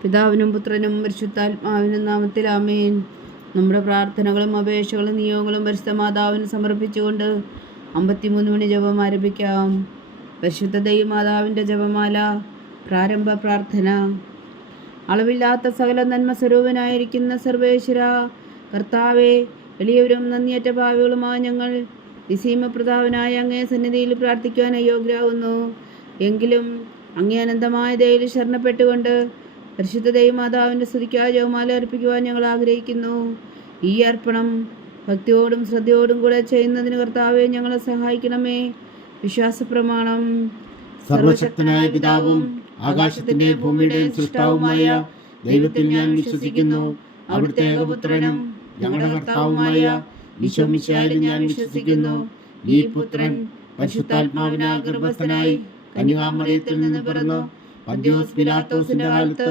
പിതാവിനും പുത്രനും പരിശുദ്ധാത്മാവിനും നാമത്തിൽ ആമേൻ. നമ്മുടെ പ്രാർത്ഥനകളും അപേക്ഷകളും നിയോഗങ്ങളും പരിശുദ്ധ മാതാവിന് സമർപ്പിച്ചുകൊണ്ട് അമ്പത്തിമൂന്ന് മണി ജപം ആരംഭിക്കാം. പരിശുദ്ധ ദൈവമാതാവിന്റെ ജപമാല പ്രാരംഭ പ്രാർത്ഥന. അളവില്ലാത്ത സകല നന്മ സ്വരൂപനായിരിക്കുന്ന സർവേശ്വര കർത്താവെ എളിയവരും നന്ദിയേറ്റ ഭാവികളുമായ ഞങ്ങൾ നിസീമ നിസീമപ്രതാപനായ അങ്ങേ സന്നിധിയിൽ പ്രാർത്ഥിക്കുവാൻ അയോഗ്യരാകുന്നു. എങ്കിലും അങ്ങേ അനന്തമായ ദയയിൽ ശരണപ്പെട്ടുകൊണ്ട് പരിശുദ്ധ ദൈവമാതാവിന്റെ സ്തുതിക്കായ ജവമാല അർപ്പിക്കുവാൻ ഞങ്ങൾ ആഗ്രഹിക്കുന്നു. ഈ അർപ്പണം ഭക്തിയോടും ശ്രദ്ധയോടും കൂടെ ചെയ്യുന്നതിന് കർത്താവെ ഞങ്ങളെ സഹായിക്കണമേ. വിശ്വാസ പ്രമാണം സർവശക്തനായ പിതാവും ആകാശത്തിന്റെ ഭൂമിയുടെയും സൃഷ്ടാവുമായ ദൈവത്തിൽ ഞാൻ വിശ്വസിക്കുന്നു. അവിടുത്തെ ഏകപുത്രനും ഞങ്ങളുടെ കർത്താവുമായ ഈശോമിശായാലും ഞാൻ വിശ്വസിക്കുന്നു. ഈ പുത്രൻ പരിശുദ്ധാത്മാവിനാൽ ഗർഭസ്ഥനായി കന്യാമറിയത്തിൽ നിന്ന് പിറന്നു. പന്തിയോസ് പിലാത്തോസിന്റെ കാലത്ത്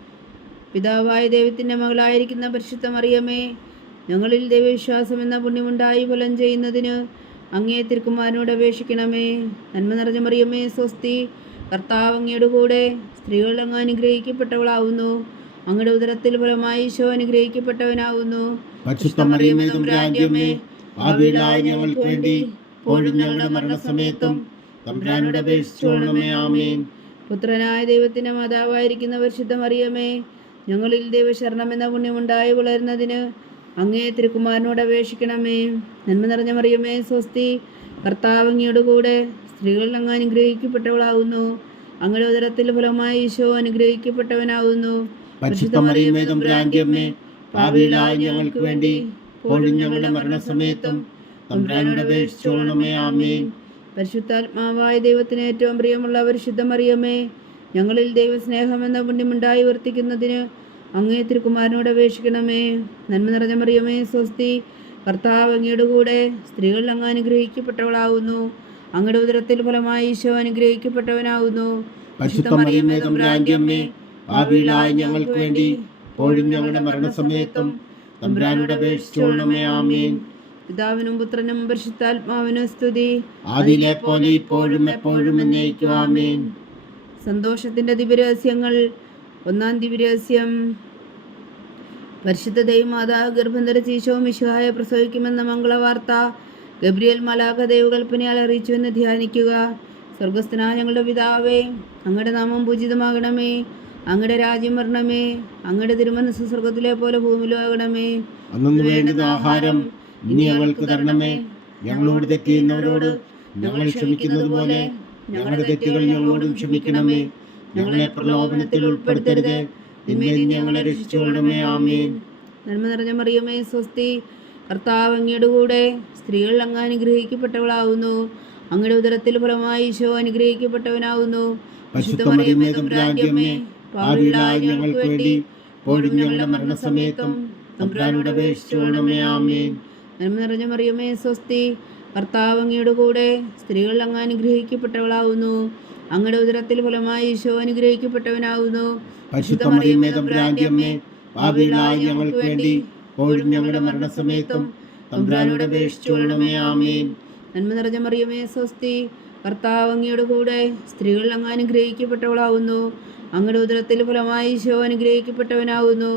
പിതാവായ ദൈവത്തിന്റെ മകളായിരിക്കുന്ന പരിശുദ്ധ മറിയമേ ഞങ്ങളിൽ ദൈവവിശ്വാസം എന്ന പുണ്യമുണ്ടായി ഫലം ചെയ്യുന്നതിന് അങ്ങേ തിരുക്കുമാരനോട് അപേക്ഷിക്കണമേ. നന്മ നിറഞ്ഞ മറിയമേ സ്വസ്തി കർത്താവ് അങ്ങയുടെ കൂടെ സ്ത്രീകൾ അങ്ങ് അനുഗ്രഹിക്കപ്പെട്ടവളാവുന്നു. അങ്ങയുടെ ഉദരത്തിൽ ഫലമായി ഈശോ അനുഗ്രഹിക്കപ്പെട്ടവനാവുന്നു. ഞങ്ങൾക്ക് വേണ്ടി ഞങ്ങളുടെ മരണസമയത്തും പുത്രനായ ദൈവത്തിന്റെ മാതാവായിരിക്കുന്ന പരിശുദ്ധ മറിയമേ ഞങ്ങളിൽ ദൈവശരണം എന്ന പുണ്യമുണ്ടായി വളരുന്നതിന് അങ്ങേ തിരുക്കുമാരനോട് അപേക്ഷിക്കണമേ. നന്മ നിറഞ്ഞ മറിയമേ സ്വസ്തി. കർത്താവങ്ങിയോട് കൂടെ സ്ത്രീകൾ അങ്ങ് അനുഗ്രഹിക്കപ്പെട്ടവളാകുന്നു അങ്ങയുടെ ഉദരത്തിൽ ഫലമായി ഈശോ അനുഗ്രഹിക്കപ്പെട്ടവനാകുന്നു ഞങ്ങൾക്ക് വേണ്ടി ഞങ്ങളുടെ മരണസമയത്തും പരിശുദ്ധാത്മാവായ ദൈവത്തിന് ഏറ്റവും പ്രിയമുള്ള പരിശുദ്ധ മറിയമ്മേ ഞങ്ങളിൽ ദൈവസ്നേഹം എന്ന പുണ്യമുണ്ടായി വർത്തിക്കുന്നതിന് അങ്ങേ തിരുക്കുമാരനോട് അപേക്ഷിക്കണമേ. നന്മ നിറഞ്ഞ മറിയമേ സ്വസ്തി. കർത്താവ് അങ്ങയുടെ കൂടെ സ്ത്രീകൾ അങ്ങ് അനുഗ്രഹിക്കപ്പെട്ടവളാവുന്നു. അങ്ങയുടെ ഉദരത്തിൽ ഫലമായി ഈശോ അനുഗ്രഹിക്കപ്പെട്ടവനാവുന്നു. പരിശുദ്ധ മറിയമേ തമ്പുരാന്റിയമ്മേ ഭാവിയിലായ ഞങ്ങൾക്ക് വേണ്ടി ഇപ്പോഴും ഞങ്ങളുടെ മരണസമയത്തും തമ്പുരാനോട് അപേക്ഷിച്ചുകൊള്ളണമേ ആമേൻ. പിതാവിനും പുത്രനും പരിശുദ്ധാത്മാവിനും സ്തുതി. ആദിയിലെ പോലെ ഇപ്പോഴും എപ്പോഴും എന്നേക്കും ആമേൻ. സന്തോഷത്തിന്റെ ദിവ്യരഹസ്യങ്ങൾ. ഒന്നാം ദിവ്യരഹസ്യം. പരിശുദ്ധ ദൈവമാതാവ് ഗർഭം ധരിച്ച് ഈശോ മിശുഹായ പ്രസവിക്കുമെന്ന മംഗളവാർത്ത. ഗബ്രിയേൽ മലാഖ ദൈവകൽപ്പനയാൽ അറിയിച്ചുവെന്ന് ധ്യാനിക്കുക. സ്വർഗസ്ഥനായ ഞങ്ങളുടെ പിതാവേ അങ്ങയുടെ നാമം പൂജിതമാകണമേ. അങ്ങയുടെ രാജ്യം വരണമേ. അങ്ങയുടെ തിരുമനസ് സ്വർഗത്തിലെ പോലെ ഭൂമിയിലാകണമേ. വേണ്ടുന്ന ആഹാരം ഇനി ഞങ്ങൾക്ക് തരണമേ. ഞങ്ങളോട് തെറ്റിയുന്നവരോട് ഞങ്ങൾ ക്ഷമിക്കുന്നത് പോലെ ഞങ്ങളുടെ തെറ്റുകൾ ഞങ്ങളോടും ക്ഷമിക്കണമേ. ഞങ്ങളെ പ്രലോഭനത്തിൽ ഉൾപ്പെടുത്തരുത്. ഞങ്ങളെ രക്ഷിച്ചുകൊള്ളണമേ. ആമേൻ. നന്മ നിറഞ്ഞ മറിയമേ സ്വസ്തി. കർത്താവ് അങ്ങയുടെ കൂടെ സ്ത്രീകൾ അങ്ങ് അനുഗ്രഹിക്കപ്പെട്ടവളാവുന്നു. അങ്ങയുടെ ഉദരത്തിൽ ഫലമായി ഈശോ അനുഗ്രഹിക്കപ്പെട്ടവനാവുന്നു. ഞങ്ങൾക്ക് വേണ്ടി ഞങ്ങളുടെ മരണസമയത്തും തമ്പുരാനോട് അപേക്ഷിച്ചുകൊള്ളണമേ. ആമേൻ. നന്മ നിറഞ്ഞ മറിയമേ സ്വസ്തി. കർത്താവ് അങ്ങയുടെ കൂടെ സ്ത്രീകൾ അങ്ങ് അനുഗ്രഹിക്കപ്പെട്ടവളാവുന്നു. അങ്ങയുടെ ഉദരത്തിൽ ഫലമായി ഈശോ അനുഗ്രഹിക്കപ്പെട്ടവനാവുന്നു. ഞങ്ങൾക്ക് വേണ്ടി ഞങ്ങളുടെ മരണസമയത്തും തമ്പുരാനോട് അപേക്ഷിച്ചുകൊള്ളണമേ ആമേൻ. നന്മ നിറഞ്ഞ മറിയമേ സ്വസ്തി കർത്താവ് അങ്ങയുടെ കൂടെ സ്ത്രീകൾ അങ്ങ് അനുഗ്രഹിക്കപ്പെട്ടവളാവുന്നു. അങ്ങയുടെ ഉദരത്തിൽ ഫലമായി ഈശോ അനുഗ്രഹിക്കപ്പെട്ടവനാവുന്നു.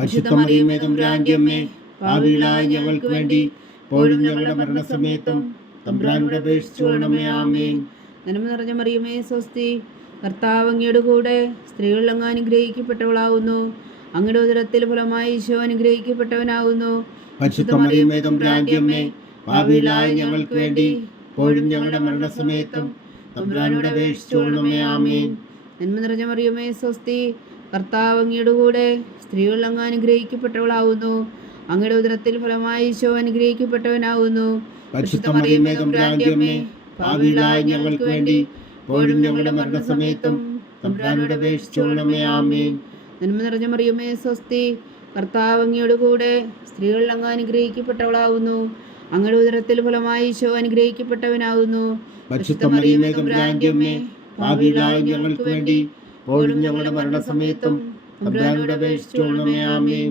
പരിശുദ്ധ മറിയമേ ഭാവിയിലായ ഞങ്ങൾക്ക് വേണ്ടി ഇപ്പോഴും ഞങ്ങളുടെ മരണസമയത്തും തമ്പ്രാനോട് അപേക്ഷിച്ചോണമേ ആമേൻ. നന്മ നിറഞ്ഞ മറിയമേ സ്വസ്തി. കർത്താവ് അങ്ങയുടെ കൂടെ സ്ത്രീകൾ അങ്ങ് അനുഗ്രഹിക്കപ്പെട്ടവളാവുന്നു. അങ്ങയുടെ ഉദരത്തിൽ ഫലമായി ഈശോ അനുഗ്രഹിക്കപ്പെട്ടവനാകുന്നു പരിശുദ്ധ മറിയമേ തമ്പുരാന്റെ അമ്മേ പാപികളായ ഞങ്ങൾക്ക് വേണ്ടി ഇപ്പോഴും ഞങ്ങളുടെ മരണസമയത്തും തമ്പുരാനോട് ആമേൻ. നന്മ നിറഞ്ഞ മറിയമേ സ്വസ്തി. കർത്താവ് അങ്ങയുടെ കൂടെ സ്ത്രീകൾ അങ്ങ് അനുഗ്രഹിക്കപ്പെട്ടവളാവുന്നു. അങ്ങയുടെ ഉദരത്തിൽ ഫലമായി ഈശോ അമ്മേ ഞങ്ങൾക്ക് വേണ്ടി ഞങ്ങളുടെ മരണസമയത്തും തമ്പുരാനോട് അപേക്ഷിച്ചോളണമേ ആമേൻ. നന്മ നിറഞ്ഞ മറിയമേ സ്വസ്തി കർത്താവ് അങ്ങയോട് കൂടെ സ്ത്രീകളിൽ അങ്ങ് അനുഗ്രഹിക്കപ്പെട്ടവളാവുന്നു. അങ്ങയുടെ ഉദരത്തിൽ ഫലമായി ഈശോ അമ്മേ ഞങ്ങൾക്ക് വേണ്ടി ഞങ്ങളുടെ മരണസമയത്തും തമ്പുരാനോട് അപേക്ഷിച്ചോളണമേ ആമേൻ.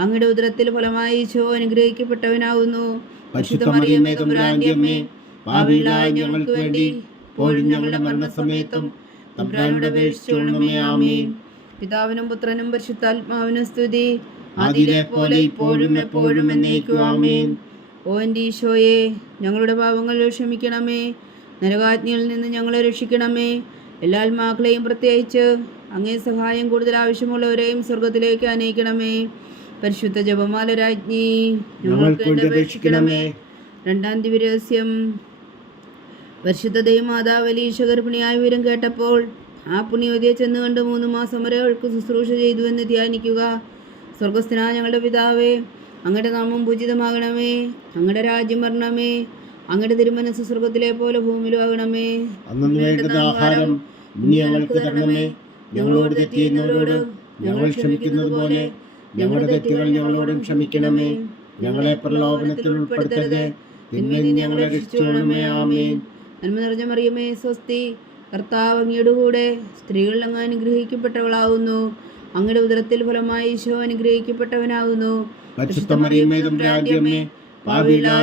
അങ്ങയുടെ ഉദരത്തിൽ ഫലമായി ഈശോ അനുഗ്രഹിക്കപ്പെട്ടവനാവുന്നു. പരിശുദ്ധ മറിയമേ തമ്പുരാന്റെ അമ്മേ പാപികളായ ഞങ്ങൾക്ക് വേണ്ടി ഇപ്പോഴും ഞങ്ങളുടെ മരണസമയത്തും തമ്പുരാനോട് അപേക്ഷിച്ചോളണമേ ആമേൻ. പിതാവിനും പുത്രനും പരിശുദ്ധാത്മാവിനും സ്തുതി. അതിലെ പോലെ ഇപ്പോഴും എപ്പോഴും എന്നേക്കും ആമീൻ. ഓ എന്റെ ഈശോയെ ഞങ്ങളുടെ പാപങ്ങൾ ക്ഷമിക്കണമേ. നരകാജ്ഞയിൽ നിന്ന് ഞങ്ങളെ രക്ഷിക്കണമേ. എല്ലാ ആത്മാക്കളെയും പ്രത്യേകിച്ച് അങ്ങേ സഹായം കൂടുതൽ ആവശ്യമുള്ളവരെയും സ്വർഗത്തിലേക്ക് അനയിക്കണമേ പരിശുദ്ധ ജപമാല രാജ്ഞി ഞങ്ങൾക്ക് അപേക്ഷിക്കണമേ. രണ്ടാം ദിവരഹസ്യം പരിശുദ്ധ ദൈവമാതാവലീശ ഗർഭിണിയായ വിവരം കേട്ടപ്പോൾ ആ പുണ്യവതിയെ ചെന്ന് കണ്ട് മൂന്ന് മാസം വരെ അവൾക്ക് ശുശ്രൂഷ ചെയ്തു എന്ന് ധ്യാനിക്കുക. സ്വർഗസ്ഥനായ ഞങ്ങളുടെ പിതാവേ അങ്ങയുടെ നാമം പൂജിതമാകണമേ. അങ്ങയുടെ രാജ്യം വരണമേ. അങ്ങയുടെ തിരുമനസ് സ്വർഗത്തിലെ പോലെ ഭൂമിയിലും ആകണമേ. ആഹാരം ഞങ്ങൾക്ക് തരണമേ. ഞങ്ങളോട് ഞങ്ങൾ ക്ഷമിക്കുന്നത് പോലെ ഞങ്ങളുടെ തെറ്റുകൾ ഞങ്ങളോടും ക്ഷമിക്കണമേ. ഞങ്ങളെ പ്രലോഭനത്തിൽ ഉൾപ്പെടുത്തരുത്. തിന്മയിൽ ഞങ്ങളെ രക്ഷിച്ചോളണമേ ആമേൻ. നന്മ നിറഞ്ഞ മറിയമേ സ്വസ്തി. കർത്താവ് അങ്ങയുടെ കൂടെ സ്ത്രീകൾ അങ്ങ് അനുഗ്രഹിക്കപ്പെട്ടവളാവുന്നു. അങ്ങയുടെ ഉദരത്തിൽ ഫലമായി ഈശോ അനുഗ്രഹിക്കപ്പെട്ടവനാകുന്നു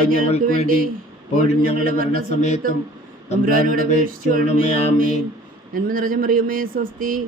ഞങ്ങൾക്ക് വേണ്ടി ഇപ്പോഴും ഞങ്ങളുടെ മരണസമയത്തും തമ്പുരാനോട് അപേക്ഷിച്ചോളണമേ ആമേൻ. നന്മ നിറഞ്ഞ മറിയമേ സ്വസ്തി.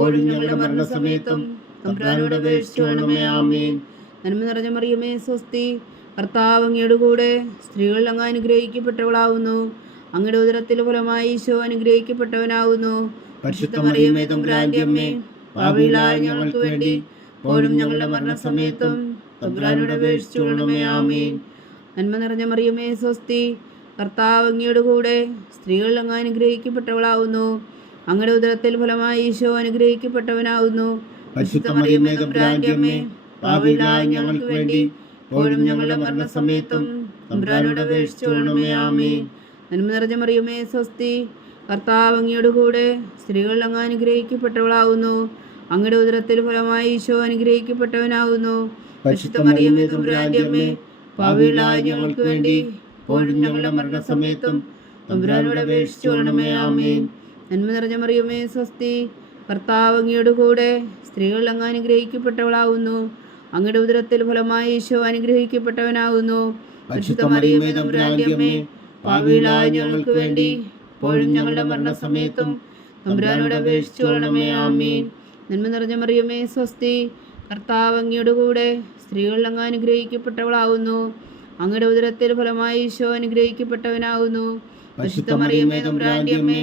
ഇപ്പോഴും ഞങ്ങളുടെ മരണസമയത്തും തമ്പുരാനോട് അപേക്ഷിച്ചോളണമേ ആമേൻ. നന്മ നിറഞ്ഞ മറിയമേ സ്വസ്തി. കർത്താവ് അങ്ങയുടെ കൂടെ സ്ത്രീകൾ അങ്ങ് അനുഗ്രഹിക്കപ്പെട്ടവളാവുന്നു. അങ്ങയുടെ ഉദരത്തിലെ ഫലമായി ഈശോ അനുഗ്രഹിക്കപ്പെട്ടവനാവുന്നു. പരിശുദ്ധ മറിയമേ തമ്പുരാന്റെ അമ്മേ പാപികളായ ഞങ്ങൾക്ക് വേണ്ടി ഇപ്പോഴും ഞങ്ങളുടെ മരണസമയത്തും തമ്പുരാനോട് അപേക്ഷിച്ചോളണമേ ആമേൻ. നന്മ നിറഞ്ഞ മറിയമേ സ്വസ്തി. കർത്താവ് അങ്ങയുടെ കൂടെ സ്ത്രീകൾ അങ്ങ് അനുഗ്രഹിക്കപ്പെട്ടവളാവുന്നു. അങ്ങയുടെ ഉദരത്തിൽ ഫലമായി ഈശോ പാപികളായ ഞങ്ങൾക്ക് വേണ്ടി ഇപ്പോഴും ഞങ്ങളുടെ മരണസമയത്തും തമ്പുരാനോട് നന്മ നിറഞ്ഞ മറിയമേ സ്വസ്തി കർത്താവ് അങ്ങയുടെ കൂടെ സ്ത്രീകൾ അങ്ങ് അനുഗ്രഹിക്കപ്പെട്ടവളാവുന്നു. അങ്ങയുടെ ഉദരത്തിൽ ഫലമായി ഈശോ അനുഗ്രഹിക്കപ്പെട്ടവനാവുന്നു. ഞങ്ങൾക്ക് വേണ്ടി ഇപ്പോഴും ഞങ്ങളുടെ മരണസമയത്തും തമ്പുരാനോട് അപേക്ഷിച്ചോളണമേ ആമേൻ. നന്മ നിറഞ്ഞ മറിയമേ സ്വസ്തി. കർത്താവ് അങ്ങയുടെ കൂടെ സ്ത്രീകൾ അങ്ങ് അനുഗ്രഹിക്കപ്പെട്ടവളാവുന്നു. അങ്ങയുടെ ഉദരത്തിൽ ഫലമായി ഈശോ അനുഗ്രഹിക്കപ്പെട്ടവനാവുന്നു. പരിശുദ്ധ മറിയമ്മേ തമ്പുരാന്റെ അമ്മേ പാപികളായ ഞങ്ങൾക്ക് വേണ്ടി ഇപ്പോഴും ഞങ്ങളുടെ മരണസമയത്തും തമ്പുരാനോട് അപേക്ഷിച്ചു കൊള്ളണമേ ആമീൻ. നന്മ നിറഞ്ഞ മറിയമേ സ്വസ്തി. കർത്താവ് അങ്ങയുടെ കൂടെ സ്ത്രീകൾ അങ്ങ് അനുഗ്രഹിക്കപ്പെട്ടവളാവുന്നു. അങ്ങയുടെ ഉദരത്തിൽ ഫലമായി ഈശോ അനുഗ്രഹിക്കപ്പെട്ടവനാവുന്നു. പരിശുദ്ധ മറിയമേ തമ്പുരാന്റെ അമ്മേ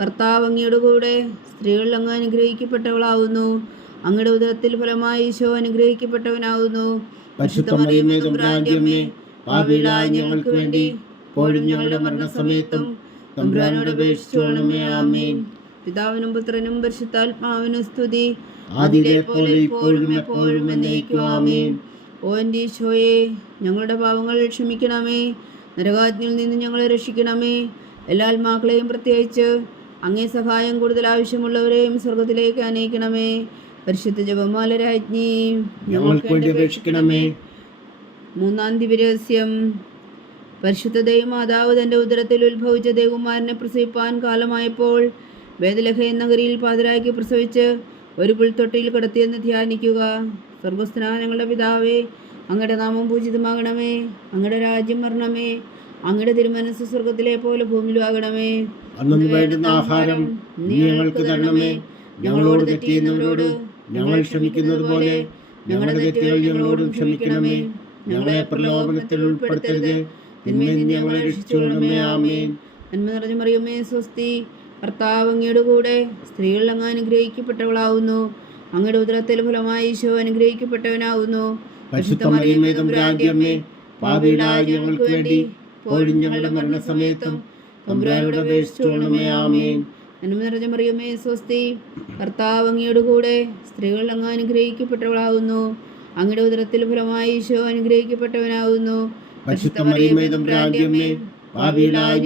കർത്താവ് അങ്ങയുടെ കൂടെ സ്ത്രീകൾ അങ്ങ് അനുഗ്രഹിക്കപ്പെട്ടവളാവുന്നു. അങ്ങയുടെ ഉദരത്തിൽ ഫലമായി ഈശോ അനുഗ്രഹിക്കപ്പെട്ടവനാവുന്നു. ഞങ്ങൾക്ക് വേണ്ടി ഇപ്പോഴും ഞങ്ങളുടെ മരണസമയത്തും തമ്പുരാനോട് അപേക്ഷിച്ചുകൊള്ളണമേ ആമേൻ. പിതാവിനും പുത്രനും പരിശുദ്ധാത്മാവിനും സ്തുതി. പോലെ ഇപ്പോഴും എപ്പോഴും എന്നേക്കും ആമേൻ. ഓ എന്റെ ഈശോയെ ഞങ്ങളുടെ പാവങ്ങൾ ക്ഷമിക്കണമേ. നരകാജ്ഞയിൽ നിന്ന് ഞങ്ങളെ രക്ഷിക്കണമേ. എല്ലാ ആത്മാക്കളെയും പ്രത്യേകിച്ച് അങ്ങേ സഹായം കൂടുതൽ ആവശ്യമുള്ളവരെയും സ്വർഗത്തിലേക്ക് അനയിക്കണമേ പരിശുദ്ധ ജപമാല രാജ്ഞി ഞങ്ങൾക്ക് വേണ്ടി അപേക്ഷിക്കണമേ. മൂന്നാം ദിവരഹസ്യം പരിശുദ്ധ ദൈവമാതാവ് തന്റെ ഉദരത്തിൽ ഉത്ഭവിച്ച ദേവകുമാരനെ പ്രസവിപ്പാൻ കാലമായപ്പോൾ വേദലഹ നഗരിയിൽ പാതിരാക്കി പ്രസവിച്ച് ഒരു പുൽത്തൊട്ടിയിൽ കിടത്തിയെന്ന് ധ്യാനിക്കുക. ഞങ്ങളുടെ പിതാവേ അങ്ങയുടെ നാമം പൂജിതമാകണമേ. അങ്ങയുടെ രാജ്യം വരണമേ. അങ്ങയുടെ തിരുമനസ് സ്വർഗത്തിലെ പോലെ ഭൂമിയിലും ആകണമേ. അന്നു ആഹാരം നീ ഞങ്ങൾക്ക് തരണമേ. ഞങ്ങളോട് തെറ്റിയുന്നവരോട് ഞങ്ങൾ ക്ഷമിക്കുന്നത് പോലെ ഞങ്ങളുടെ തെറ്റുകൾ ഞങ്ങളോടും ക്ഷമിക്കണമേ. ഞങ്ങളെ പ്രലോഭനത്തിൽ ഉൾപ്പെടുത്തരുത്. തിന്മയിൽ ഞങ്ങളെ രക്ഷിച്ചുകൊള്ളണമേ ആമേൻ. നന്മ നിറഞ്ഞു മറിയമ്മേ സ്വസ്തി. കർത്താവ് അങ്ങയുടെ കൂടെ സ്ത്രീകൾ അങ്ങ് അനുഗ്രഹിക്കപ്പെട്ടവളാവുന്നു. അങ്ങയുടെ ഉദരത്തിൽ ഫലമായി ഈശോ അനുഗ്രഹിക്കപ്പെട്ടവനാവുന്നു. പരിശുദ്ധ മറിയമേ തമ്പുരാന്റെ അമ്മേ ഞങ്ങൾക്ക് വേണ്ടി ഇപ്പോഴും ഞങ്ങളുടെ മരണസമയത്തും തമ്പുരാനോട് അപേക്ഷിച്ചോളമേ ആമേൻ. നന്മ നിറഞ്ഞ മറിയമ്മേ സ്വസ്തി. കർത്താവ് അങ്ങയുടെ കൂടെ സ്ത്രീകൾ അങ്ങ് അനുഗ്രഹിക്കപ്പെട്ടവളാകുന്നു അങ്ങയുടെ ഉദരത്തിൽ ഫലമായി ഈശോ അനുഗ്രഹിക്കപ്പെട്ടവനാകുന്നു മറിയമേ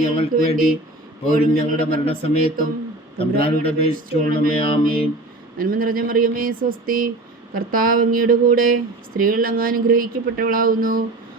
ഞങ്ങൾക്ക് വേണ്ടി ഇപ്പോഴും ഞങ്ങളുടെ മരണസമയത്തും തമ്പുരാനോട് അപേക്ഷിച്ചോളമേ ആമേൻ. നന്മ നിറഞ്ഞ മറിയമേ സ്വസ്തി. കർത്താവ് അങ്ങയുടെ കൂടെ സ്ത്രീകൾ അങ്ങ് അനുഗ്രഹിക്കപ്പെട്ടവളാവുന്നു.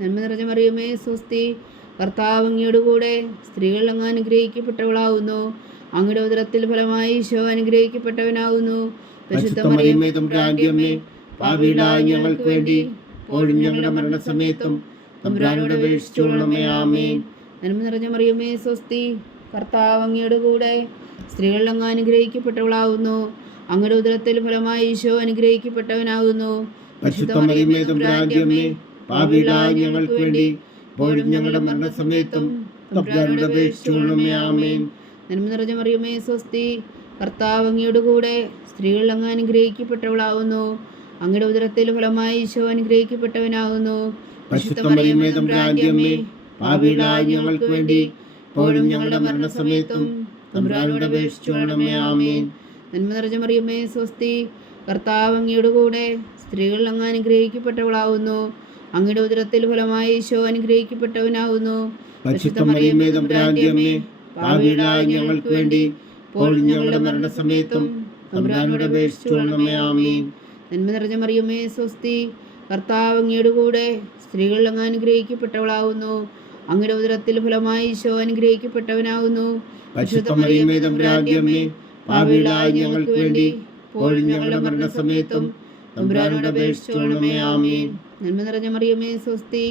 നന്മ നിറഞ്ഞ മറിയമേ സ്വസ്തി കർത്താവ് അങ്ങയുടെ കൂടെ സ്ത്രീകൾ അങ്ങ് അനുഗ്രഹിക്കപ്പെട്ടവളാവുന്നു. അങ്ങയുടെ ഉദരത്തിൽ ഫലമായി ഈശോ അനുഗ്രഹിക്കപ്പെട്ടവനാവുന്നു. ഞങ്ങൾക്ക് വേണ്ടി ഇപ്പോഴും ഞങ്ങളുടെ മരണസമയത്തും തമ്പുരാനോട് അപേക്ഷിച്ചുകൊള്ളണമേ ആമേൻ. നന്മ നിറഞ്ഞ മറിയമേ സ്വസ്തി കർത്താവ് അങ്ങയുടെ കൂടെ സ്ത്രീകൾ അങ്ങ് അനുഗ്രഹിക്കപ്പെട്ടവളാവുന്നു. അങ്ങയുടെ ഉദരത്തിൽ ഫലമായി ഈശോ അനുഗ്രഹിക്കപ്പെട്ടവനാകുന്നു പരിശുദ്ധ മറിയമേ തമ്പുരാന്റെ അമ്മേ. പാപികളായ ഞങ്ങൾക്ക് വേണ്ടി ഇപ്പോഴും ഞങ്ങളുടെ മരണസമയത്തും നന്മ നിറഞ്ഞ മറിയമേ സ്വസ്തി. കർത്താവ് അങ്ങയുടെ കൂടെ സ്ത്രീകൾ അങ്ങ് അനുഗ്രഹിക്കപ്പെട്ടവളാവുന്നു. അങ്ങയുടെ ഉദരത്തിൽ ഫലമായി ഈശോ അനുഗ്രഹിക്കപ്പെട്ടവനാകുന്നു മറിയമേ പാപികളായ ഞങ്ങൾക്ക് വേണ്ടി ഇപ്പോഴും ഞങ്ങളുടെ മരണസമയത്തും തമ്പുരാനോട് അപേക്ഷിച്ചുകൊള്ളണമേ ആമേൻ. നന്മ നിറഞ്ഞ മറിയമ്മേ സ്വസ്തി. കർത്താവ് അങ്ങയുടെ കൂടെ സ്ത്രീകൾ അങ്ങ് അനുഗ്രഹിക്കപ്പെട്ടവളാവുന്നു. അങ്ങയുടെ ഉദരത്തിൽ ഫലമായി ഈശോ അനുഗ്രഹിക്കപ്പെട്ടവനാകുന്നു. മറിയമേ ഞങ്ങൾക്ക് വേണ്ടി ഇപ്പോഴും ഞങ്ങളുടെ മരണസമയത്തും തമ്പുരാനോട് അപേക്ഷിച്ചുകൊള്ളണമേ ആമീൻ. നന്മ നിറഞ്ഞ മറിയമ്മേ സ്വസ്തി കർത്താവ് അങ്ങയുടെ കൂടെ സ്ത്രീകൾ അങ്ങ് അനുഗ്രഹിക്കപ്പെട്ടവളാകുന്നു. അങ്ങയുടെ ഉദരത്തിൽ ഫലമായി ഈശോ അനുഗ്രഹിക്കപ്പെട്ടവനാകുന്നു. മറിയമേ ഞങ്ങൾക്ക് വേണ്ടി ഇപ്പോഴും ഞങ്ങളുടെ മരണസമയത്തും തമ്പുരാനോട് അപേക്ഷിച്ചുകൊള്ളണമേ ആമേൻ. നന്മ നിറഞ്ഞ മറിയമ്മേ സ്വസ്തി.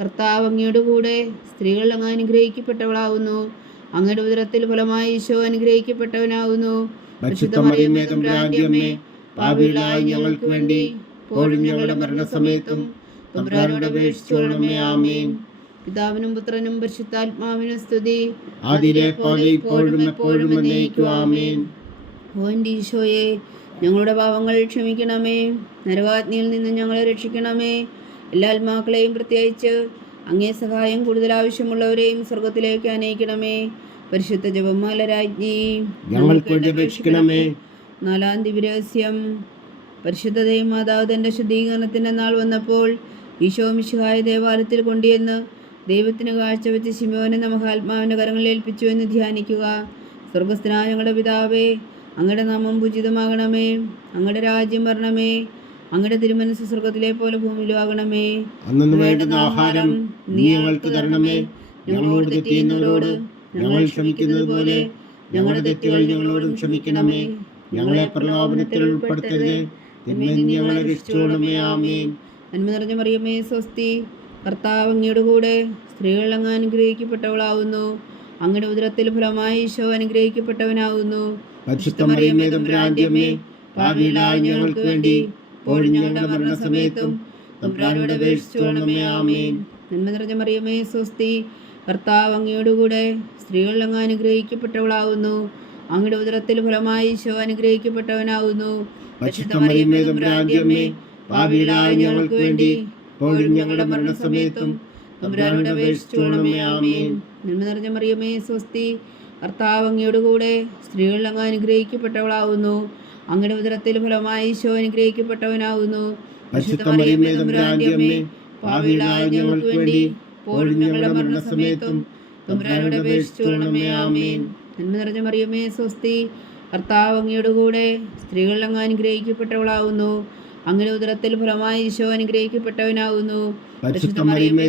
കർത്താവ് അങ്ങയുടെ കൂടെ സ്ത്രീകൾ അങ്ങ് അനുഗ്രഹിക്കപ്പെട്ടവളാവുന്നു. അങ്ങയുടെ ഉദരത്തിൽ ഫലമായി ഈശോ അനുഗ്രഹിക്കപ്പെട്ടവനാവുന്നു. മറിയമേ പാപികളായ ഞങ്ങൾക്ക് വേണ്ടി ഇപ്പോഴും ഞങ്ങളുടെ മരണസമയത്തും തമ്പുരാനോട് അപേക്ഷിച്ചുകൊള്ളണമേ ആമേൻ. പിതാവിനും പുത്രനും പരിശുദ്ധാത്മാവിനും സ്തുതി. ആദിയിലെ പോലെ ഇപ്പോഴും എപ്പോഴും എന്നേക്കും ആമേൻ. ഓൻ ഈശോയെ ഞങ്ങളുടെ പാപങ്ങൾ ക്ഷമിക്കണമേ. നരകാഗ്നിയിൽ നിന്ന് ഞങ്ങളെ രക്ഷിക്കണമേ. എല്ലാ ആത്മാക്കളെയും പ്രത്യേകിച്ച് അങ്ങേ സഹായം കൂടുതൽ ആവശ്യമുള്ളവരെയും സ്വർഗത്തിലേക്ക് അനയിക്കണമേ. പരിശുദ്ധ ജപമാല രാജ്ഞി ഞങ്ങൾക്ക് വേണ്ടി അപേക്ഷിക്കണമേ. നാലാം ദിവരഹസ്യം പരിശുദ്ധ ദൈവമാതാവ് തന്റെ ശുദ്ധീകരണത്തിന്റെ നാൾ വന്നപ്പോൾ ഈശോ മിശുഹായ ദേവാലയത്തിൽ കൊണ്ടുവന്ന് ദൈവത്തിന് കാഴ്ചവെച്ച് ശിമോനെ നമുക്ക് ആത്മാവിന്റെ കരങ്ങളിൽ ഏൽപ്പിച്ചു എന്ന് ധ്യാനിക്കുക. സ്വർഗസ്ഥനായ ഞങ്ങളുടെ പിതാവേ അങ്ങയുടെ നാമം പൂജിതമാകണമേ. അങ്ങയുടെ രാജ്യം വരണമേ. അങ്ങയുടെ തിരുമനസ് സ്വർഗത്തിലെ പോലെ ഭൂമിയിലും ആകണമേ. അന്നു വേണ്ടുന്ന ആഹാരം നീ ഞങ്ങൾക്ക് തരണമേ. ഞങ്ങളോട് തെറ്റിയുന്നവരോട് ഞങ്ങൾ ക്ഷമിക്കുന്നത് പോലെ ഞങ്ങളുടെ തെറ്റുകൾ ഞങ്ങളോടും ക്ഷമിക്കണമേ. ഞങ്ങളെ പ്രലോഭനത്തിൽ ഉൾപ്പെടുത്തരുത്. ഞങ്ങളെ രക്ഷിച്ചോളമേ ആമേൻ. നന്മ നിറഞ്ഞ മറിയമേ സ്വസ്തി. കർത്താവ് അങ്ങയുടെ കൂടെ സ്ത്രീകൾ അങ്ങ് അനുഗ്രഹിക്കപ്പെട്ടവളാവുന്നു. അങ്ങയുടെ ഉദരത്തിൽ ഫലമായി ഈശോ ഭാവിയിലായ ഞങ്ങൾക്ക് വേണ്ടി ഞങ്ങളുടെ മരണസമയത്തും നന്മ നിറഞ്ഞ മറിയമേ സ്വസ്തി കർത്താവ് അങ്ങയുടെ കൂടെ സ്ത്രീകൾ അങ്ങ് അനുഗ്രഹിക്കപ്പെട്ടവളാകുന്നു അങ്ങയുടെ ഉദരത്തിൽ ഫലമായി ഈശോ അനുഗ്രഹിക്കപ്പെട്ടവനാകുന്നു ഭാവിയിലായ ഞങ്ങൾക്ക് വേണ്ടി ഞങ്ങളുടെ മരണസമയത്തും തമ്പുരാനോട് അപേക്ഷിച്ചോണമേ ആമേൻ. നന്മ നിറഞ്ഞ മറിയമേ സ്വസ്തി. കർത്താവ് അങ്ങയുടെ കൂടെ സ്ത്രീകൾ അങ്ങ് അനുഗ്രഹിക്കപ്പെട്ടവളാവുന്നു. അങ്ങയുടെ ഉദരത്തിൽ ഫലമായി ഈശോ അനുഗ്രഹിക്കപ്പെട്ടവനാവുന്നു. ഞങ്ങൾക്ക് വേണ്ടി ഞങ്ങളുടെ മരണസമയത്തും തമ്പുരാനോട് അപേക്ഷിച്ചോണമേ ആമേൻ. നന്മ നിറഞ്ഞ മറിയമേ സ്വസ്തി. കർത്താവ് അങ്ങയുടെ കൂടെ സ്ത്രീകൾ അങ്ങ് അനുഗ്രഹിക്കപ്പെട്ടവളാവുന്നു. അങ്ങനെ ഉദരത്തിൽ ഫലമായി ഈശോ അനുഗ്രഹിക്കപ്പെട്ടവനാവുന്നു. പരിശുദ്ധ മറിയമേ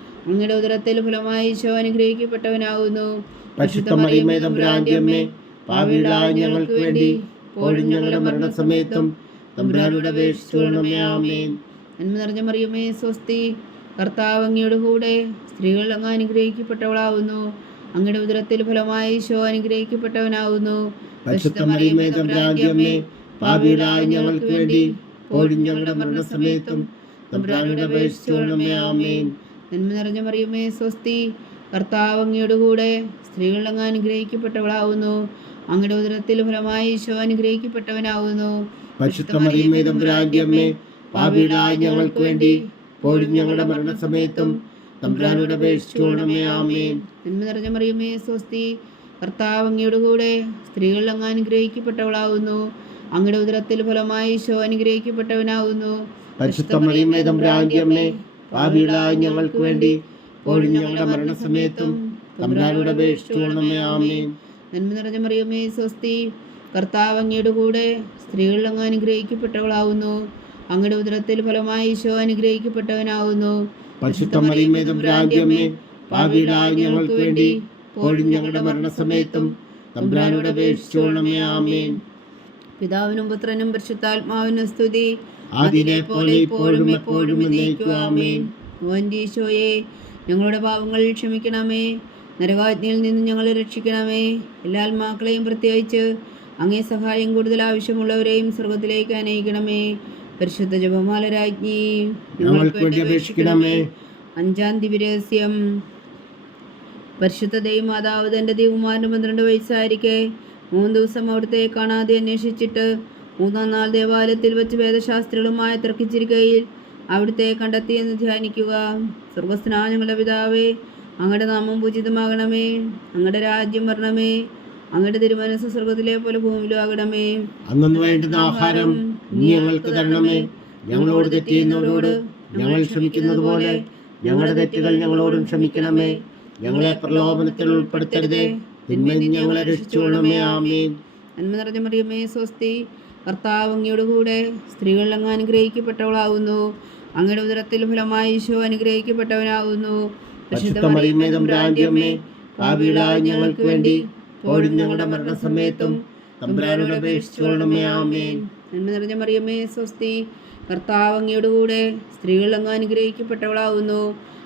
അങ്ങയുടെ ഉദരത്തിൽ ഫലമായി ഈശോ അനുഗ്രഹിക്കപ്പെട്ടവനാകുന്നു. ഞങ്ങൾക്ക് വേണ്ടി ഞങ്ങളുടെ മരണസമയത്തും തമ്പുരാനോട് അപേക്ഷിച്ചോണമേ ആമേൻ. നന്മ നിറഞ്ഞ മറിയമേ സ്വസ്തി കർത്താവ് അങ്ങയുടെ കൂടെ സ്ത്രീകൾ അങ്ങ് അനുഗ്രഹിക്കപ്പെട്ടവളാവുന്നു. അങ്ങയുടെ ഉദരത്തിൽ ഫലമായി ഈശോ അനുഗ്രഹിക്കപ്പെട്ടവനാവുന്നു. ഭാവിയിലായ ഞങ്ങൾക്ക് വേണ്ടി ഞങ്ങളുടെ മരണസമയത്തും തമ്പുരാനോട് അപേക്ഷിച്ചോണമേ ആമേൻ. നന്മ നിറഞ്ഞ മറിയുമേ സ്വസ്തി. കർത്താവ് അങ്ങയുടെ കൂടെ സ്ത്രീകൾ അങ്ങ് അനുഗ്രഹിക്കപ്പെട്ടവളാവുന്നു. അങ്ങയുടെ ഉദരത്തിൽ ഫലമായി ഈശോ അനുഗ്രഹിക്കപ്പെട്ടവനാവുന്നു. തമ്പുരാന്റെ ഞങ്ങൾക്ക് വേണ്ടി ഇപ്പോഴും ഞങ്ങളുടെ മരണസമയത്തും തമ്പുരാനോട് അപേക്ഷിച്ചോണമേ ആമേൻ. നന്മ നിറഞ്ഞ മറിയമേ സ്വസ്തി. കർത്താവ് അങ്ങയുടെ കൂടെ സ്ത്രീകൾ അങ്ങ് അനുഗ്രഹിക്കപ്പെട്ടവളാവുന്നു. അങ്ങയുടെ ഉദരത്തിൽ ഫലമായി ഈശോ അനുഗ്രഹിക്കപ്പെട്ടവനാവുന്നു. പരിശുദ്ധ മറിയമേ അമ്മേ ഭാവിയിലായ ഞങ്ങൾക്ക് വേണ്ടി ഇപ്പോഴും ഞങ്ങളുടെ മരണസമയത്തും തമ്പുരാനോട് അപേക്ഷിച്ചോണമേ ആമേൻ. നന്മ നിറഞ്ഞ മറിയമേ സ്വസ്തി. കർത്താവ് അങ്ങയുടെ കൂടെ സ്ത്രീകൾ അങ്ങ് അനുഗ്രഹിക്കപ്പെട്ടവളാവുന്നു. അങ്ങയുടെ ഉദരത്തിൽ ഫലമായി ഈശോ അനുഗ്രഹിക്കപ്പെട്ടവനാവുന്നു. അമ്മേ ഞങ്ങൾക്ക് വേണ്ടി ഇപ്പോഴും ഞങ്ങളുടെ മരണസമയത്തും തമ്പുരാനോട് അപേക്ഷിച്ചോണമേ ആമേൻ. പിതാവിനും പുത്രനും പരിശുദ്ധാത്മാവിനും സ്തുതി. അതിനെ പോലെ ഇപ്പോഴും എപ്പോഴും എന്നേക്കും ആമേൻ. മോന്റെ ഈശോയെ ഞങ്ങളുടെ പാവങ്ങൾ ക്ഷമിക്കണമേ. നരകാജ്ഞയിൽ നിന്ന് ഞങ്ങളെ രക്ഷിക്കണമേ. എല്ലാ ആത്മാക്കളെയും പ്രത്യേകിച്ച് അങ്ങേ സഹായം കൂടുതൽ ആവശ്യമുള്ളവരെയും സ്വർഗത്തിലേക്ക് അനയിക്കണമേ പരിശുദ്ധ ജപമാല രാജ്ഞി ഞങ്ങൾക്ക് വേണ്ടി അപേക്ഷിക്കണമേ. അഞ്ചാം ദിവരഹസ്യം പരിശുദ്ധ ദൈവമാതാവ് തന്റെ ദൈവമാരന് പന്ത്രണ്ട് വയസ്സായിരിക്കെ. മൂന്ന് ദിവസം അവിടുത്തെ കാണാതെ അന്വേഷിച്ചിട്ട് മൂന്നാം നാൾ ദേവാലയത്തിൽ വെച്ച് വേദശാസ്ത്രികളുമായി തർക്കിച്ചിരിക്കയിൽ അവിടുത്തെ കണ്ടെത്തിയെന്ന് ധ്യാനിക്കുക. സ്വർഗസ്ഥനാ ഞങ്ങളുടെ പിതാവേ അങ്ങയുടെ നാമം പൂജിതമാകണമേ. അങ്ങയുടെ രാജ്യം വരണമേ. അങ്ങയുടെ തിരുമനസ് സ്വർഗത്തിലെ പോലെ ഭൂമിയിലും ആകണമേ. അന്നു വേണ്ടുന്ന ആഹാരം നീ ഞങ്ങൾക്ക് തരണമേ. ഞങ്ങളോട് ഞങ്ങൾ ക്ഷമിക്കുന്നത് പോലെ ഞങ്ങളുടെ തെറ്റുകൾ ഞങ്ങളോടും ക്ഷമിക്കണമേ. ഞങ്ങളെ പ്രലോഭനത്തിൽ ഉൾപ്പെടുത്തരുതേ. തിന്മയിൽ ഞങ്ങളെ രക്ഷിച്ചോളമേ ആമീൻ. നന്മ നിറഞ്ഞ മറിയമേ സ്വസ്തി. കർത്താവ് അങ്ങയുടെ കൂടെ സ്ത്രീകൾ അങ്ങ് അനുഗ്രഹിക്കപ്പെട്ടവളാകുന്നു അങ്ങയുടെ ഉദരത്തിൽ ഫലമായി ഈശോ അനുഗ്രഹിക്കപ്പെട്ടവനാവുന്നു. ഞങ്ങൾക്ക് വേണ്ടി പോഴും ഞങ്ങളുടെ മരണസമയത്തും സമയത്തും അപേക്ഷിച്ചുകൊള്ളണമേ ആമേൻ. നന്മ നിറഞ്ഞ മറിയമേ സ്വസ്തി. കർത്താവ് അങ്ങയുടെ കൂടെ സ്ത്രീകൾ അങ്ങ് അനുഗ്രഹിക്കപ്പെട്ടവളാകുന്നു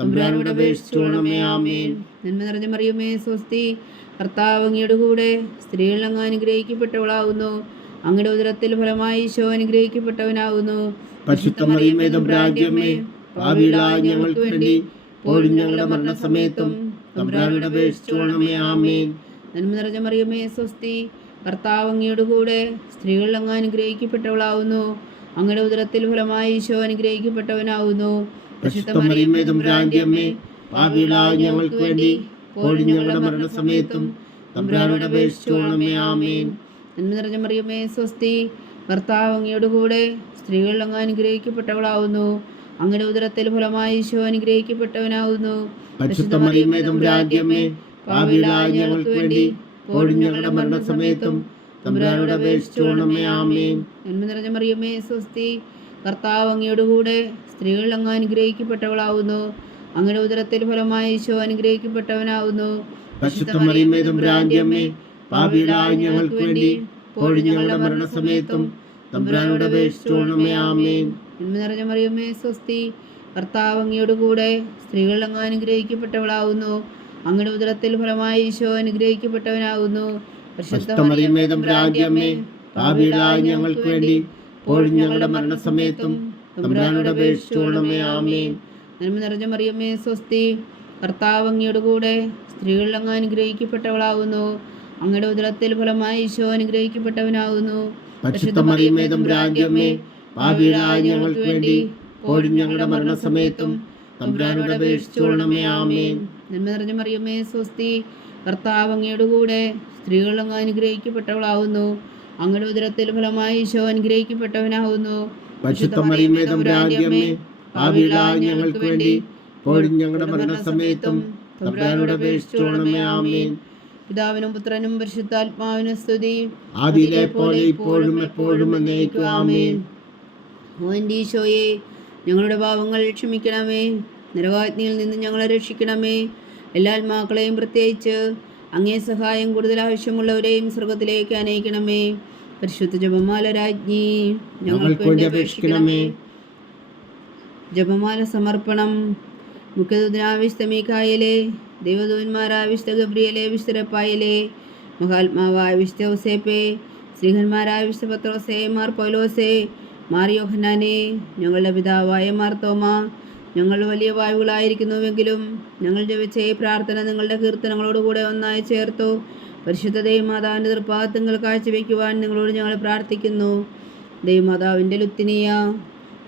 തമ്പുരാനോട് അപേക്ഷിച്ചോളമേ ആമേൻ. നന്മ നിറഞ്ഞ മറിയുമേ സ്വസ്തി. കർത്താവ് അങ്ങയുടെ കൂടെ സ്ത്രീകൾ അങ്ങ് അനുഗ്രഹിക്കപ്പെട്ടവളാവുന്നു. അങ്ങയുടെ ഉദരത്തിൽ ഫലമായി ഈശോ അനുഗ്രഹിക്കപ്പെട്ടവനാകുന്നു പരിശുദ്ധ മറിയമേ തമ്പുരാന്റെ അമ്മേ പാപികളായ ഞങ്ങൾക്ക് വേണ്ടി പോലും ഞങ്ങളുടെ മരണസമയത്തും തമ്പുരാനോട് അപേക്ഷിച്ചോളമേ ആമേൻ. നന്മ നിറഞ്ഞ മറിയുമേ സ്വസ്തി. കർത്താവ് അങ്ങയുടെ കൂടെ സ്ത്രീകൾ അങ്ങ് അനുഗ്രഹിക്കപ്പെട്ടവളാവുന്നു. അങ്ങയുടെ ഉദരത്തിൽ ഫലമായി ഈശോ അനുഗ്രഹിക്കപ്പെട്ടവനാവുന്നു. പരിശുദ്ധ മറിയമേ തമ്പുരാന്റെ അമ്മേ പാപികളായ ഞങ്ങൾക്ക് വേണ്ടി ഇപ്പോഴും ഞങ്ങളുടെ മരണസമയത്തും തമ്പ്രാനോട് അപേക്ഷിച്ചോളമേ ആമേൻ. എന്ന് നിറഞ്ഞ മറിയമ്മേ സ്വസ്തി ഭർത്താവ് അങ്ങയുടെ കൂടെ സ്ത്രീകൾ അങ്ങ് അനുഗ്രഹിക്കപ്പെട്ടവളാവുന്നു. അങ്ങയുടെ ഉദരത്തിൽ ഫലമായി ഈശോ അനുഗ്രഹിക്കപ്പെട്ടവനാവുന്നു. പരിശുദ്ധ മറിയമേ തമ്പുരാന്റെ അമ്മേ പാപികളായ ഞങ്ങൾക്ക് വേണ്ടി ഇപ്പോഴും ഞങ്ങളുടെ മരണസമയത്തും തമ്പുരാനോട് അപേക്ഷിച്ചോണമേ ആമേൻ. എന്ന് നിറഞ്ഞ മറിയമ്മേ സ്വസ്തി കർത്താവ് അങ്ങയുടെ കൂടെ സ്ത്രീകൾ അങ്ങ് അനുഗ്രഹിക്കപ്പെട്ടവളാവുന്നു. അങ്ങയുടെ ഉദരത്തിൽ ഫലമായി ഈശോ അനുഗ്രഹിക്കപ്പെട്ടവനാവുന്നു. പരിശുദ്ധ മറിയമേ തമ്പുരാന്റെ അമ്മേ പാപികളായ ഞങ്ങൾക്ക് വേണ്ടി ഇപ്പോഴും ഞങ്ങളുടെ മരണസമയത്തും തമ്പുരാനോട് അപേക്ഷിച്ചോണമേ ആമേൻ. നിറഞ്ഞ മറിയമേ സ്വസ്തി. കർത്താവ് അങ്ങയുടെ കൂടെ സ്ത്രീകൾ അങ്ങ് അനുഗ്രഹിക്കപ്പെട്ടവളാവുന്നു. അങ്ങയുടെ ഉദരത്തിൽ ഫലമായി ഈശോ അനുഗ്രഹിക്കപ്പെട്ടവനാവുന്നു. പരിശുദ്ധ മറിയമേ തമ്പുരാന്റെ അമ്മേ പാപികളായ ഞങ്ങൾക്ക് വേണ്ടി ഇപ്പോഴും ഞങ്ങളുടെ മരണസമയത്തും തമ്പുരാനോട് അപേക്ഷിച്ചോളമേ ആമേൻ. നന്മ നിറഞ്ഞ മറിയമ്മേ സ്വസ്തി. കർത്താവ് അങ്ങയുടെ കൂടെ സ്ത്രീകൾ അങ്ങ് അനുഗ്രഹിക്കപ്പെട്ടവളാകുന്നു. അങ്ങയുടെ ഉദരത്തിൽ ഫലമായി ഈശോ അനുഗ്രഹിക്കപ്പെട്ടവനാകുന്നു. പരിശുദ്ധ മറിയമേ തമ്പുരാന്റെ അമ്മേ പാപികളായ ഞങ്ങൾക്ക് വേണ്ടി ഇപ്പോഴും ഞങ്ങളുടെ മരണസമയത്തും തമ്പുരാനോട് അപേക്ഷിച്ചോണമേ ആമേൻ. നന്മ നിറഞ്ഞ മറിയമ്മേ സ്വസ്തി. കർത്താവ് അങ്ങയുടെ കൂടെ സ്ത്രീകൾ അങ്ങ് അനുഗ്രഹിക്കപ്പെട്ടവളാവുന്നു അങ്ങയുടെ ഉദരത്തിൽ ഫലമായി ഈശോ അനുഗ്രഹിക്കപ്പെട്ടവനാകുന്നു. ഞങ്ങൾക്ക് വേണ്ടി ഞങ്ങളുടെ മരണസമയത്തും പിതാവിനും പുത്രനും പരിശുദ്ധാത്മാവിനും സ്തുതി. ആദിയിലെ പോലെ ഇപ്പോഴും എപ്പോഴും ഈശോയെ ഞങ്ങളുടെ പാവങ്ങൾ ക്ഷമിക്കണമേ. നിരവാജ്ഞയിൽ നിന്ന് ഞങ്ങളെ രക്ഷിക്കണമേ. എല്ലാ ആത്മാക്കളെയും പ്രത്യേകിച്ച് അങ്ങേ സഹായം കൂടുതൽ ആവശ്യമുള്ളവരെയും സ്വർഗത്തിലേക്ക് അനയിക്കണമേ. പരിശുദ്ധ ജപമാല രാജ്ഞി ഞങ്ങൾക്ക് വേണ്ടി അപേക്ഷിക്കണമേ. ജപമാല സമർപ്പണം. മുഖ്യദൂതനാവിശുദ്ധ മീക്കായലെ ദൈവദൂതന്മാരായ വിശുദ്ധ ഗബ്രിയലെ വിശുദ്ധ റപ്പായലെ മഹാത്മാവായ വിശുദ്ധ ശ്രീഹന്മാരായ വിശുദ്ധ പത്രോസെ മാർ പൗലോസേ മാർ യോഹനാനെ ഞങ്ങളുടെ പിതാവായ മാർ തോമ ഞങ്ങൾ വലിയ വായുകളായിരിക്കുന്നുവെങ്കിലും ഞങ്ങൾ ജപിച്ച ഈ പ്രാർത്ഥന നിങ്ങളുടെ കീർത്തനങ്ങളോട് കൂടെ ഒന്നായി ചേർത്തു. പരിശുദ്ധ ദൈവമാതാവിന്റെ തൃപ്പാദങ്ങൾ കാഴ്ചവെക്കുവാൻ നിങ്ങളോട് ഞങ്ങൾ പ്രാർത്ഥിക്കുന്നു. ദൈവമാതാവിന്റെ ലുത്തിനിയ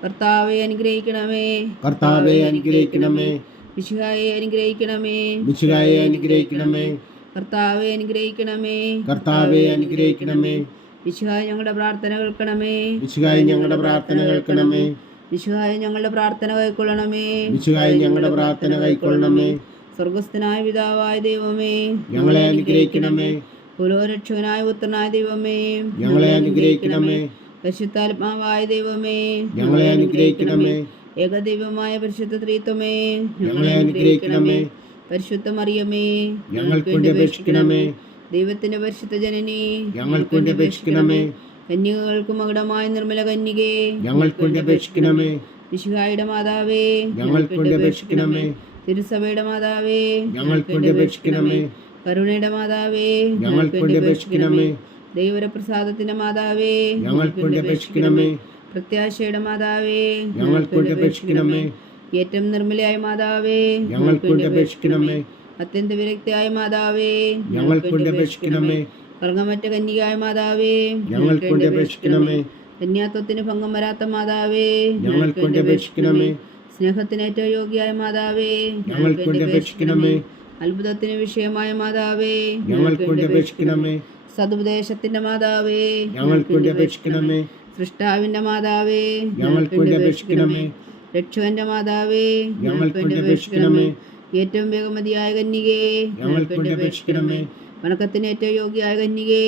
കർത്താവെ അനുഗ്രഹിക്കണമേ. കർത്താവെ അനുഗ്രഹിക്കണമേ. വിശുഹായെ അനുഗ്രഹിക്കണമേ. വിശുഹായെ അനുഗ്രഹിക്കണമേ. കർത്താവെ അനുഗ്രഹിക്കണമേ. കർത്താവെ അനുഗ്രഹിക്കണമേ. വിശുഹായ ഞങ്ങളുടെ പ്രാർത്ഥന കേൾക്കണമേ. വിശുഹായ ഞങ്ങളുടെ പ്രാർത്ഥന കേൾക്കണമേ. വിശുഹായ ഞങ്ങളുടെ പ്രാർത്ഥന കൈക്കൊള്ളണമേ. വിശുവായ ഞങ്ങളുടെ പ്രാർത്ഥന കൈക്കൊള്ളണമേ. സ്വർഗസ്ഥനായ പിതാവായ ദൈവമേ. ഞങ്ങളെ അനുഗ്രഹിക്കണമേ. പുരോരക്ഷകനായ പുത്രനായ ദൈവമേ. ഞങ്ങളെ അനുഗ്രഹിക്കണമേ. പരിശുദ്ധാത്മാവായ ദൈവമേ. ഞങ്ങളെ അനുഗ്രഹിക്കണമേ. ഏകദൈവമായ പരിശുദ്ധ ത്രീത്വമേ. ഞങ്ങളെ അനുഗ്രഹിക്കണമേ. പരിശുദ്ധ മറിയമേ. ഞങ്ങൾക്ക് വേണ്ടി അപേക്ഷിക്കണമേ. ദൈവത്തിന്റെ പരിശുദ്ധ ജനനി. ഞങ്ങൾക്ക് വേണ്ടി അപേക്ഷിക്കണമേ. കന്യകൾക്ക് മകുടമായ നിർമ്മല കന്യകേ ഞങ്ങൾ വേണ്ടി അപേക്ഷിക്കണമേ. വിശുഹായുടെ മാതാവേ ഞങ്ങൾക്ക് വേണ്ടി അപേക്ഷിക്കണമേ. തിരുസഭയുടെ മാതാവേ ഞങ്ങൾക്ക് വേണ്ടി അപേക്ഷിക്കണമേ. കരുണയുടെ മാതാവേ ഞങ്ങൾക്ക് വേണ്ടി അപേക്ഷിക്കണമേ. ദൈവരപ്രസാദത്തിന്റെ മാതാവേ ഞങ്ങൾ വേണ്ടി അപേക്ഷിക്കണമേ. പ്രത്യാശയുടെ മാതാവേ ഞങ്ങൾ വേണ്ടി അപേക്ഷിക്കണമേ. ഏറ്റവും നിർമ്മലയായ മാതാവേ ഞങ്ങൾക്ക് വേണ്ടി അപേക്ഷിക്കണമേ. അത്യന്ത വിരക്തിയായ മാതാവേ ഞങ്ങൾക്ക് വേണ്ടി അപേക്ഷിക്കണമേ. കളങ്കമറ്റ കന്യകായ മാതാവേ ഞങ്ങൾക്ക് വേണ്ടി അപേക്ഷിക്കണമേ. കന്യാത്വത്തിന് ഭംഗം വരാത്ത മാതാവേ ഞങ്ങൾക്ക് വേണ്ടി അപേക്ഷിക്കണമേ. സ്നേഹത്തിന് ഏറ്റവും യോഗ്യായ മാതാവേ ഞങ്ങൾക്ക് വേണ്ടി അപേക്ഷിക്കണമേ. അത്ഭുതത്തിന് വിഷയമായ മാതാവേ ഞങ്ങൾക്ക് വേണ്ടി അപേക്ഷിക്കണമേ. സതുപദേശത്തിന്റെ മാതാവേ ഞങ്ങൾക്ക് വേണ്ടി അപേക്ഷിക്കണമേ. സൃഷ്ടാവിന്റെ മാതാവേ ഞങ്ങൾക്ക് വേണ്ടി അപേക്ഷിക്കണമേ. രക്ഷകന്റെ മാതാവേ ഞങ്ങൾക്ക് വേണ്ടി അപേക്ഷിക്കണമേ. ഏറ്റവും വേഗമതിയായ കന്യകേ ഞങ്ങൾക്ക് വേണ്ടി അപേക്ഷിക്കണമേ. വണക്കത്തിന് ഏറ്റവും യോഗ്യയായ കന്യകേ.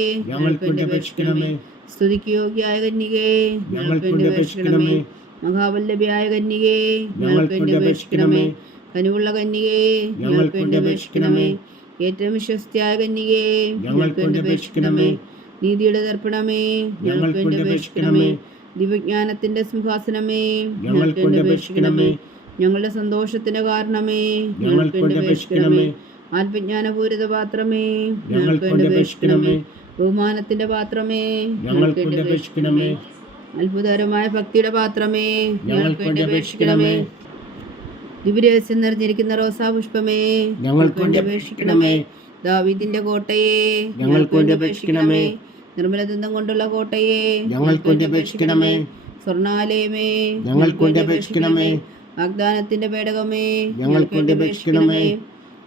സ്തുതിക്ക് യോഗ്യയായ കന്യകേ. അപേക്ഷിക്കണമേ മഹാവല്ലഭയായ കന്യകേ. അപേക്ഷിക്കണമേ കനിവുള്ള കന്യകേ. അപേക്ഷിക്കണമേ ഏറ്റവും വിശ്വസ്തയായ കന്യകേ. അപേക്ഷിക്കണമേ നീതിയുടെ ഞങ്ങൾക്ക് അപേക്ഷിക്കണമേ ദിവ്യജ്ഞാനത്തിന്റെ സിംഹാസനമേ. അപേക്ഷിക്കണമേ ഞങ്ങളുടെ സന്തോഷത്തിന്റെ കാരണമേ. അപേക്ഷിക്കണമേ ആത്മജ്ഞാനപൂരിത പാത്രമേ ഞങ്ങൾക്ക് വേണ്ടി അപേക്ഷിക്കണമേ ബഹുമാനത്തിന്റെ പാത്രമേ. ഞങ്ങൾക്ക് വേണ്ടി അപേക്ഷിക്കണമേ അത്ഭുതകരമായ ഭക്തിയുടെ പാത്രമേ. ഞങ്ങൾക്ക് വേണ്ടി അപേക്ഷിക്കണമേ. ദിവ്യരഹസ്യം നിറഞ്ഞിരിക്കുന്ന റോസാ പുഷ്പമേ. ഞങ്ങൾക്ക് വേണ്ടി അപേക്ഷിക്കണമേ. ദാവീദിന്റെ കോട്ടയെ. ഞങ്ങൾക്ക് നിർമ്മല അപേക്ഷിക്കണമേ. നിർമ്മലദന്തം കൊണ്ടുള്ള കോട്ടയെ. ഞങ്ങൾക്ക് വേണ്ടി അപേക്ഷിക്കണമേ. സ്വർണാലയമേ ഞങ്ങൾക്ക് വേണ്ടി അപേക്ഷിക്കണമേ. വാഗ്ദാനത്തിന്റെ പേടകമേ. ഞങ്ങൾക്ക് വേണ്ടി അപേക്ഷിക്കണമേ.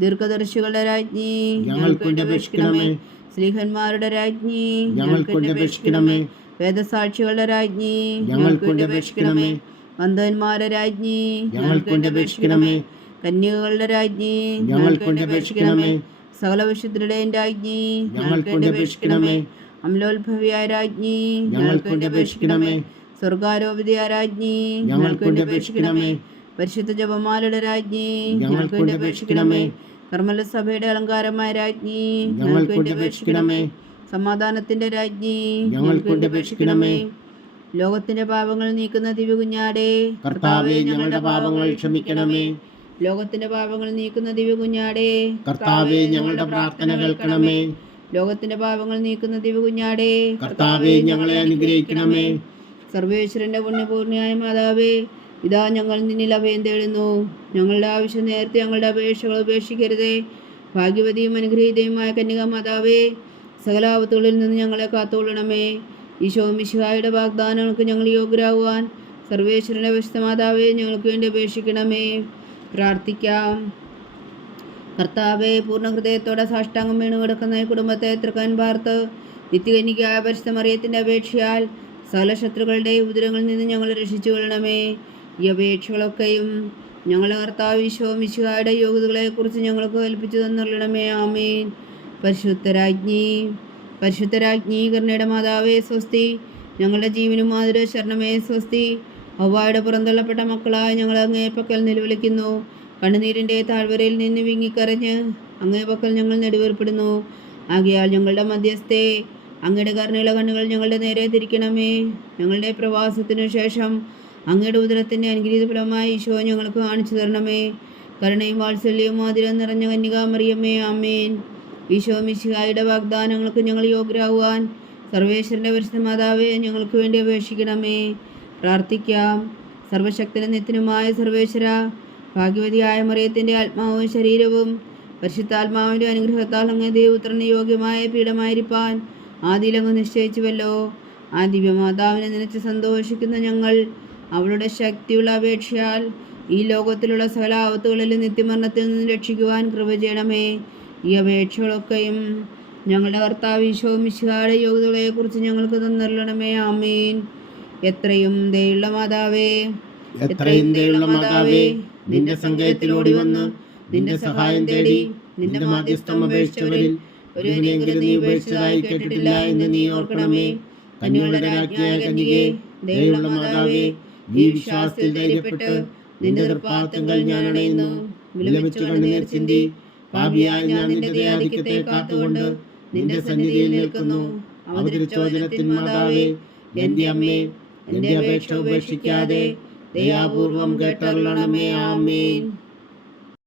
ദീർഘദർശികളുടെ രാജ്ഞി ഞങ്ങൾക്ക് അപേക്ഷിക്കണമേ. സ്ലീഹന്മാരുടെ രാജ്ഞി ഞങ്ങൾക്ക് അപേക്ഷിക്കണമേ. വേദസാക്ഷികളുടെ രാജ്ഞി ഞങ്ങൾക്ക് അപേക്ഷിക്കണമേ. വന്ധവന്മാരുടെ രാജ്ഞി ഞങ്ങൾക്ക് അപേക്ഷിക്കണമേ. കന്യകകളുടെ രാജ്ഞി ഞങ്ങൾക്ക് അപേക്ഷിക്കണമേ. സകല വിശുദ്ധരുടെയും രാജ്ഞി ഞങ്ങൾക്ക് അപേക്ഷിക്കണമേ. അമലോത്ഭവിയായ രാജ്ഞി ഞങ്ങൾക്ക് അപേക്ഷിക്കണമേ. സ്വർഗാരോപിതയായ രാജ്ഞി ഞങ്ങൾക്ക് അപേക്ഷിക്കണമേ. പരിശുദ്ധ ജപമാലയുടെ രാജ്ഞി ഞങ്ങൾക്ക് വേണ്ടി അപേക്ഷിക്കണമേ. കർമ്മല സഭയുടെ അലങ്കാരമായ രാജ്ഞി ഞങ്ങൾക്ക് വേണ്ടി അപേക്ഷിക്കണമേ. സമാധാനത്തിന്റെ രാജ്ഞി ഞങ്ങൾക്ക് വേണ്ടി അപേക്ഷിക്കണമേ. ലോകത്തിന്റെ പാപങ്ങൾ നീക്കുന്ന ദിവ്യകുഞ്ഞാടേ കർത്താവെ ഞങ്ങളുടെ പാപങ്ങൾ ക്ഷമിക്കണമേ. ലോകത്തിന്റെ പാപങ്ങൾ നീക്കുന്ന ദിവ്യകുഞ്ഞാടേ കർത്താവേ ഞങ്ങളുടെ പ്രാർത്ഥന കേൾക്കണമേ. ലോകത്തിന്റെ പാപങ്ങൾ നീക്കുന്ന ദിവ്യകുഞ്ഞാടേ കർത്താവേ ഞങ്ങളെ അനുഗ്രഹിക്കണമേ. സർവേശ്വരന്റെ പുണ്യപൂർണയായ മാതാവേ ഇതാ ഞങ്ങൾ നിന്നിൽ അഭയം തേടുന്നു ഞങ്ങളുടെ ആവശ്യം നേരത്തെ ഞങ്ങളുടെ അപേക്ഷകൾ ഉപേക്ഷിക്കരുതേ. ഭാഗ്യവതിയും അനുഗ്രഹീതയുമായ കന്യക മാതാവേ സകലാപത്തുകളിൽ നിന്ന് ഞങ്ങളെ കാത്തുകൊള്ളണമേ. ഈശോ മിശിഹായുടെ വാഗ്ദാനങ്ങൾക്ക് ഞങ്ങൾ യോഗ്യരാകുവാൻ സർവേശ്വരന്റെ വിശുദ്ധ മാതാവേ ഞങ്ങൾക്ക് വേണ്ടി അപേക്ഷിക്കണമേ. പ്രാർത്ഥിക്കാം. കർത്താവെ പൂർണ ഹൃദയത്തോടെ സാഷ്ടാംഗം വീണു കിടക്കുന്ന ഈ കുടുംബത്തെ തൃക്കാൻ പാർത്ത് നിത്യകന്യകായ പരിശുദ്ധമറിയത്തിന്റെ അപേക്ഷയാൽ സകല ശത്രുക്കളുടെ ഉദരങ്ങളിൽ നിന്ന് ഞങ്ങൾ രക്ഷിച്ചു കൊള്ളണമേ ഈ അപേക്ഷകളൊക്കെയും ഞങ്ങളെ കർത്താവ് ഈശോ മിശിഹായുടെ യോഗ്യതകളെക്കുറിച്ച് ഞങ്ങൾക്ക് കൽപ്പിച്ചു തന്നുള്ളണമേ ആമേൻ. പരിശുദ്ധരാജ്ഞി പരിശുദ്ധരാജ്ഞി മാതാവേ സ്വസ്തി ഞങ്ങളുടെ ജീവനും മാതിര ശരണമേ സ്വസ്തി. ഹൗവായുടെ പുറന്തള്ളപ്പെട്ട മക്കളായ ഞങ്ങൾ അങ്ങേ പക്കൽ നിലവിളിക്കുന്നു. കണ്ണുനീരിന്റെ താഴ്വരയിൽ നിന്ന് വിങ്ങിക്കരഞ്ഞ് അങ്ങേ പക്കൽ ഞങ്ങൾ നെടുവേർപ്പെടുന്നു. ആകയാൽ ഞങ്ങളുടെ മധ്യസ്ഥെ അങ്ങയുടെ കരുണയുള്ള കണ്ണുകൾ ഞങ്ങളുടെ നേരെ തിരിക്കണമേ. ഞങ്ങളുടെ പ്രവാസത്തിനു ശേഷം അങ്ങയുടെ ഉദരത്തിന്റെ അനുഗ്രഹീത ഫലമായി ഈശോ ഞങ്ങൾക്ക് കാണിച്ചു തരണമേ. കരുണയും വാത്സല്യവും മാതിരം നിറഞ്ഞ കന്യകാമറിയമ്മേ അമ്മേൻ ഈശോ മിശിഹായുടെ വാഗ്ദാനങ്ങൾക്ക് ഞങ്ങൾ യോഗ്യരാകുവാൻ സർവേശ്വരന്റെ പരിശുദ്ധ മാതാവേ ഞങ്ങൾക്ക് വേണ്ടി അപേക്ഷിക്കണമേ. പ്രാർത്ഥിക്കാം. സർവശക്തനും നിത്യനുമായ സർവേശ്വര ഭാഗ്യവതിയായ മറിയത്തിന്റെ ആത്മാവും ശരീരവും പരിശുദ്ധാത്മാവിന്റെ അനുഗ്രഹത്താൽ അങ്ങ് ദൈവപുത്രന് യോഗ്യമായ പീഠമായിരിക്കാൻ ആദിയിലങ്ങ് നിശ്ചയിച്ചുവല്ലോ. ആ ദിവ്യമാതാവിനെ നനച്ച് സന്തോഷിക്കുന്ന ഞങ്ങൾ അവളുടെ ശക്തിയുള്ള അപേക്ഷയാൽ ഈ ലോകത്തിലുള്ള സകല ആപത്തുകളിലും നിത്യമരണത്തിൽ നിന്ന് രക്ഷിക്കുവാൻ കൃപ ചെയ്യണമേ. ഈ അപേക്ഷകളൊക്കെയും ഞങ്ങളുടെ കർത്താവ് ഈശോ മിശിഹായുടെ യോഗ്യതകളെക്കുറിച്ച് ഞങ്ങൾക്ക് തന്നരണമേ ആമീൻ. എത്രയും ദയുള്ള മാതാവേ എത്രയും ദയുള്ള മാതാവേ നിന്റെ സങ്കേതത്തിലോടി വന്ന് നിന്റെ സഹായം തേടി നിന്റെ മാധ്യസ്ഥം അപേക്ഷിച്ചവരിൽ ഒരുവനെങ്കിലും നീ ഉപേക്ഷിച്ചതായി കേട്ടിട്ടില്ല എന്ന് നീ ഓർക്കണമേ. കന്യകളുടെ രാജ്ഞിയായ കന്യകേ ദയുള്ള മാതാവേ ഈ വിശ്വാസത്തിൽ ധൈര്യപ്പെട്ട് നിന്റെ തൃപ്പാത്തങ്ങൾ ഞാൻ അണയുന്നു. വിലമിച്ചു കണ്ണുനീർ ചിന്തി. പാപിയായി ഞാൻ നിന്റെ ദയാധിക്യത്തെ കാത്തുകൊണ്ട് നിന്റെ സന്നിധിയിൽ നിൽക്കുന്നു. അവതരിച്ചോദനത്തിൻ മാതാവേ എന്റെ അമ്മേ എന്റെ അപേക്ഷ ഉപേക്ഷിക്കാതെ ദയാപൂർവം കേട്ടറിയണമേ ആമേൻ.